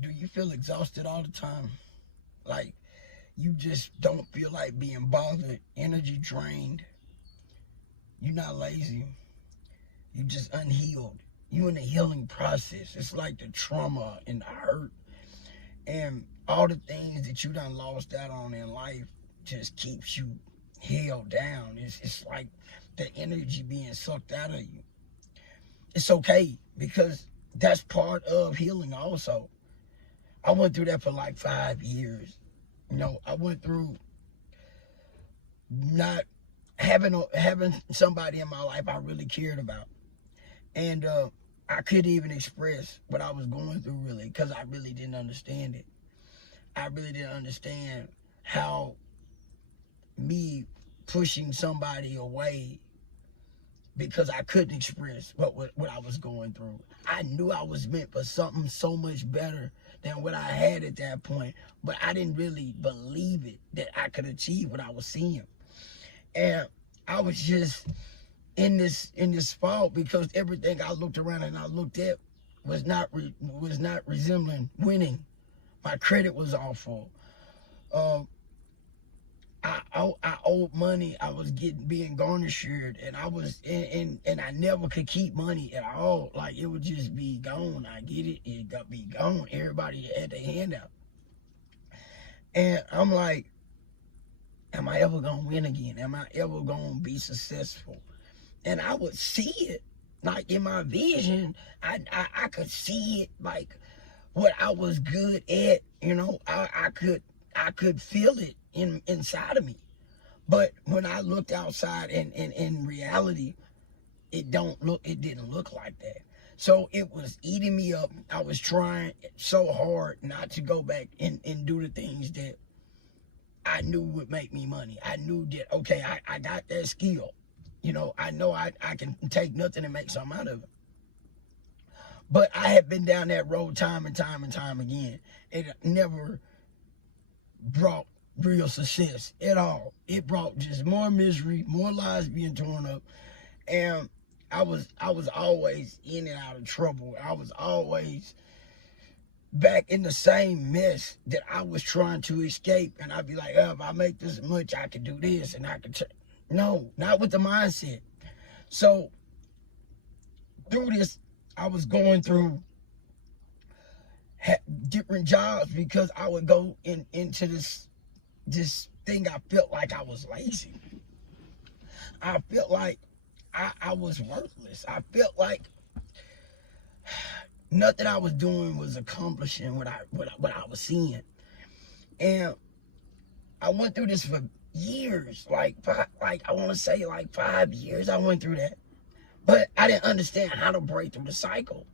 Do you feel exhausted all the time? Like, you just don't feel like being bothered, energy drained. You're not lazy. You just unhealed. You in the healing process. It's like the trauma and the hurt and all the things that you done lost out on in life just keeps you held down. It's like the energy being sucked out of you. It's okay, because that's part of healing also. I went through that for like 5 years. I went through not having somebody in my life I really cared about. And I couldn't even express what I was going through, really, because I really didn't understand it. I really didn't understand how me pushing somebody away because I couldn't express what I was going through. I knew I was meant for something so much better than what I had at that point, but I didn't really believe it, that I could achieve what I was seeing. And I was just in this fault because everything I looked around and I looked at was not resembling winning. My credit was awful. I owed money. I was being garnished, and I was and I never could keep money at all. Like, it would just be gone. I get it. It got be gone. Everybody had their hand out. And I'm like, am I ever gonna win again? Am I ever gonna be successful? And I would see it, like, in my vision. I could see it, like, what I was good at. I could feel it inside of me. But when I looked outside and in reality, it didn't look like that. So it was eating me up. I was trying so hard not to go back and do the things that I knew would make me money. I knew that, okay, I got that skill. I know I can take nothing and make something out of it. But I had been down that road time and time and time again. It never brought real success at all. It brought just more misery, more lives being torn up. And I was always in and out of trouble. I was always back in the same mess that I was trying to escape. And I'd be like, oh, if I make this much, I could do this and I could no, not with the mindset. So through this, I was going through different jobs because I would go into this thing. I felt like I was lazy. I felt like I was worthless. I felt like nothing I was doing was accomplishing what I was seeing. And I went through this for years, like I want to say like 5 years I went through that. But I didn't understand how to break through the cycle.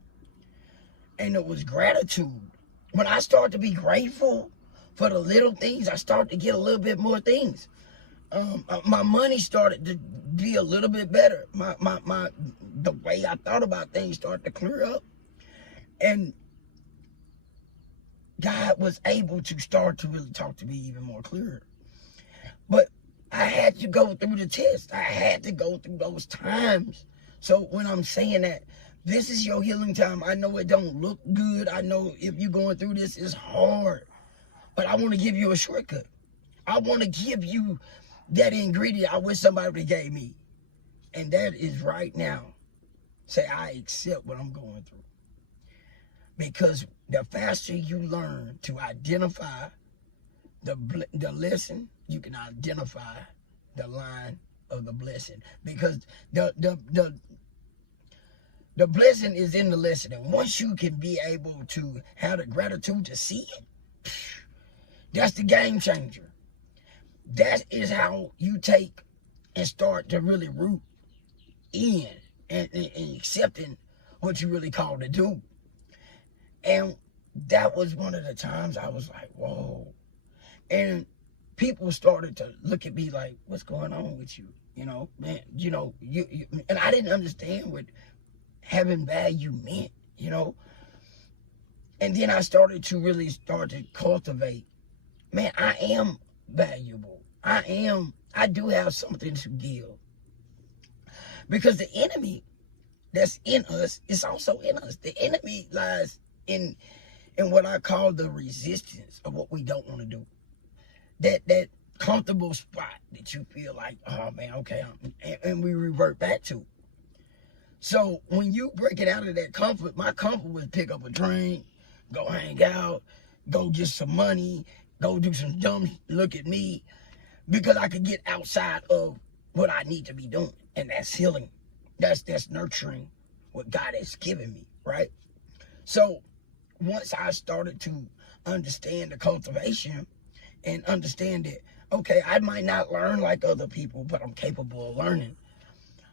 And it was gratitude. When I started to be grateful for the little things, I started to get a little bit more things. My money started to be a little bit better. The way I thought about things started to clear up. And God was able to start to really talk to me even more clearer. But I had to go through the test. I had to go through those times. So when I'm saying that, this is your healing time. I know it don't look good. I know if you're going through this, it's hard. But I want to give you a shortcut. I want to give you that ingredient I wish somebody would have gave me. And that is right now. Say, I accept what I'm going through. Because the faster you learn to identify the lesson, you can identify the line of the blessing. Because the blessing is in the lesson. And once you can be able to have the gratitude to see it, that's the game changer. That is how you take and start to really root in and accepting what you really called to do. And that was one of the times I was like, whoa. And people started to look at me like, what's going on with you? Man, you and I didn't understand what having value meant, And then I started to really cultivate, man, I am valuable. I do have something to give. Because the enemy that's in us is also in us. The enemy lies in in what I call the resistance of what we don't want to do. That comfortable spot that you feel like, oh man, okay, and we revert back to. So when you break it out of that comfort, my comfort was pick up a drink, go hang out, go get some money, go do some dumb look at me, because I could get outside of what I need to be doing. And that's healing. That's nurturing what God has given me, right? So once I started to understand the cultivation and understand that, okay, I might not learn like other people, but I'm capable of learning.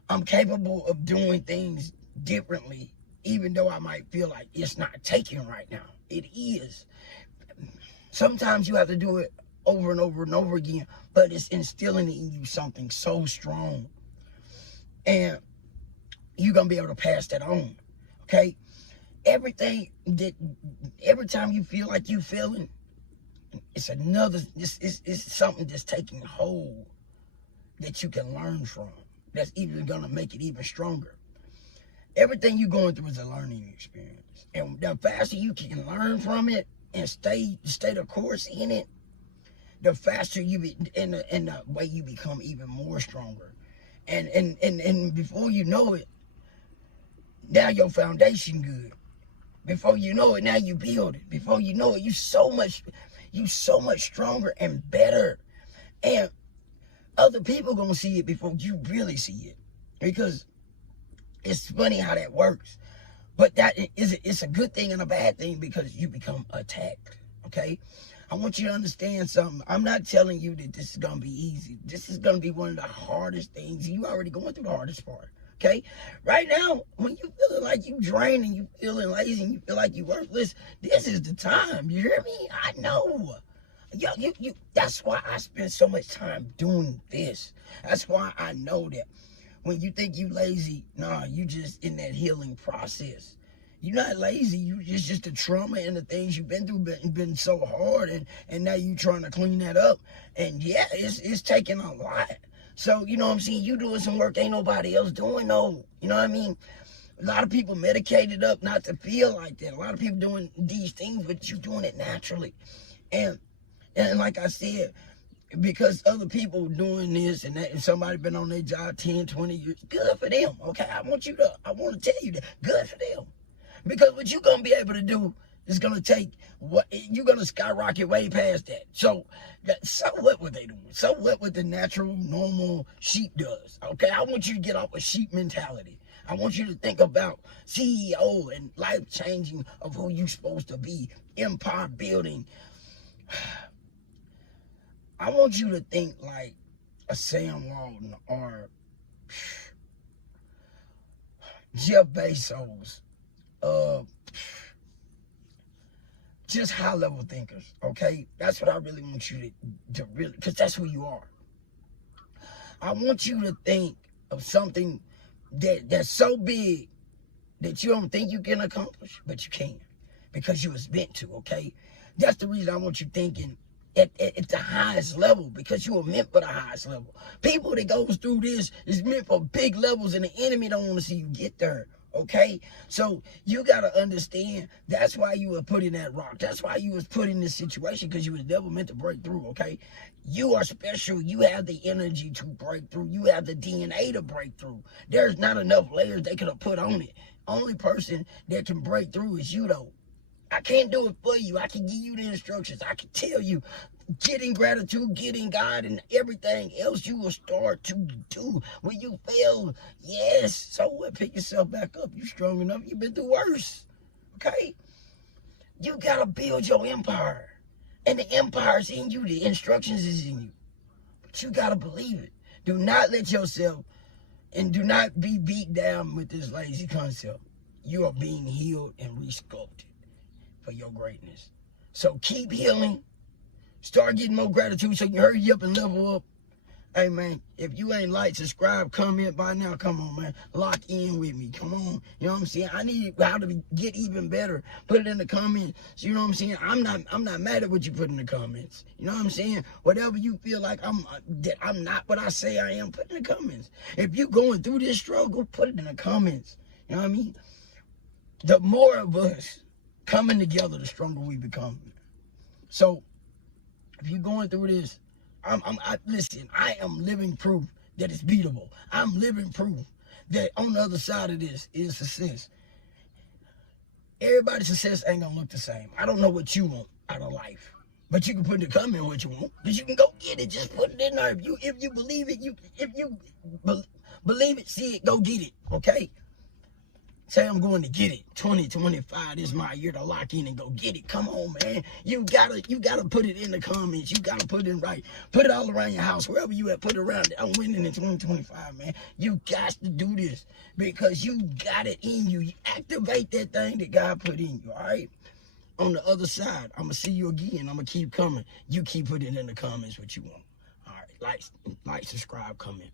I'm capable of doing things differently, even though I might feel like it's not taking right now. It is. Sometimes you have to do it over and over and over again, but it's instilling in you something so strong. And you're going to be able to pass that on, okay? Every time you feel like you're failing, it's something that's taking hold that you can learn from. That's even going to make it even stronger. Everything you're going through is a learning experience. And the faster you can learn from it and stay the course in it, the faster you be, and the way you become even more stronger. And before you know it, now your foundation good. Before you know it, now you build it. Before you know it, you so much stronger and better. And other people gonna see it before you really see it, because it's funny how that works. But it's a good thing and a bad thing, because you become attacked. Okay, I want you to understand something. I'm not telling you that this is gonna be easy. This is gonna be one of the hardest things. You already going through the hardest part. Okay, right now when you feeling like you drained and you feeling lazy and you feel like you worthless, this is the time. You hear me? I know. You. That's why I spend so much time doing this. That's why I know that when you think you lazy, nah, you just in that healing process. You're not lazy. It's just the trauma and the things you've been through been so hard, and now you trying to clean that up. And yeah, it's taking a lot. So you know what I'm saying. You doing some work ain't nobody else doing. No, you know what I mean. A lot of people medicated up not to feel like that. A lot of people doing these things, but you doing it naturally. And like I said, because other people doing this and that, and somebody been on their job 10, 20 years, good for them, okay? I want to tell you that, good for them. Because what you're going to be able to do is going to take, you're going to skyrocket way past that. So what were they doing? So what the natural, normal sheep does, okay? I want you to get off a sheep mentality. I want you to think about CEO and life-changing of who you're supposed to be, empire building. I want you to think like a Sam Walton or Jeff Bezos, just high-level thinkers, okay? That's what I really want you to really, because that's who you are. I want you to think of something that's so big that you don't think you can accomplish, but you can, because you was meant to, okay? That's the reason I want you thinking at the highest level, because you were meant for the highest level. People that goes through this is meant for big levels, and the enemy don't want to see you get there, okay? So you got to understand, that's why you were put in that rock. That's why you was put in this situation, because you was never meant to break through, okay? You are special. You have the energy to break through. You have the DNA to break through. There's not enough layers they could have put on it. Only person that can break through is you, though. I can't do it for you. I can give you the instructions. I can tell you, get in gratitude, get in God, and everything else you will start to do. When you fail, yes, so what? Pick yourself back up. You strong enough. You've been through worse, okay? You got to build your empire. And the empire's in you. The instructions is in you. But you got to believe it. Do not let yourself, and do not be beat down with this lazy concept. You are being healed and resculpted for your greatness. So keep healing. Start getting more gratitude so you can hurry up and level up. Hey, man, if you ain't like, subscribe, comment by now, come on, man. Lock in with me. Come on. You know what I'm saying? I need how to get even better. Put it in the comments. You know what I'm saying? I'm not mad at what you put in the comments. You know what I'm saying? Whatever you feel like I'm not what I say I am, put it in the comments. If you're going through this struggle, put it in the comments. You know what I mean? The more of us Coming together, the stronger we become. So if you're going through this, listen, I am living proof that it's beatable. I'm living proof that on the other side of this is success. Everybody's success ain't gonna look the same. I don't know what you want out of life, but you can put in the comment what you want, because you can go get it. Just put it in there. If you believe it, believe it, see it, go get it. Okay. Say I'm going to get it. 2025 is my year to lock in and go get it. Come on, man. You gotta put it in the comments. You gotta put it in right. Put it all around your house. Wherever you at, put it around it. I'm winning in 2025, man. You got to do this because you got it in you. You activate that thing that God put in you, all right? On the other side, I'm going to see you again. I'm going to keep coming. You keep putting in the comments what you want. All right. Like, subscribe, comment.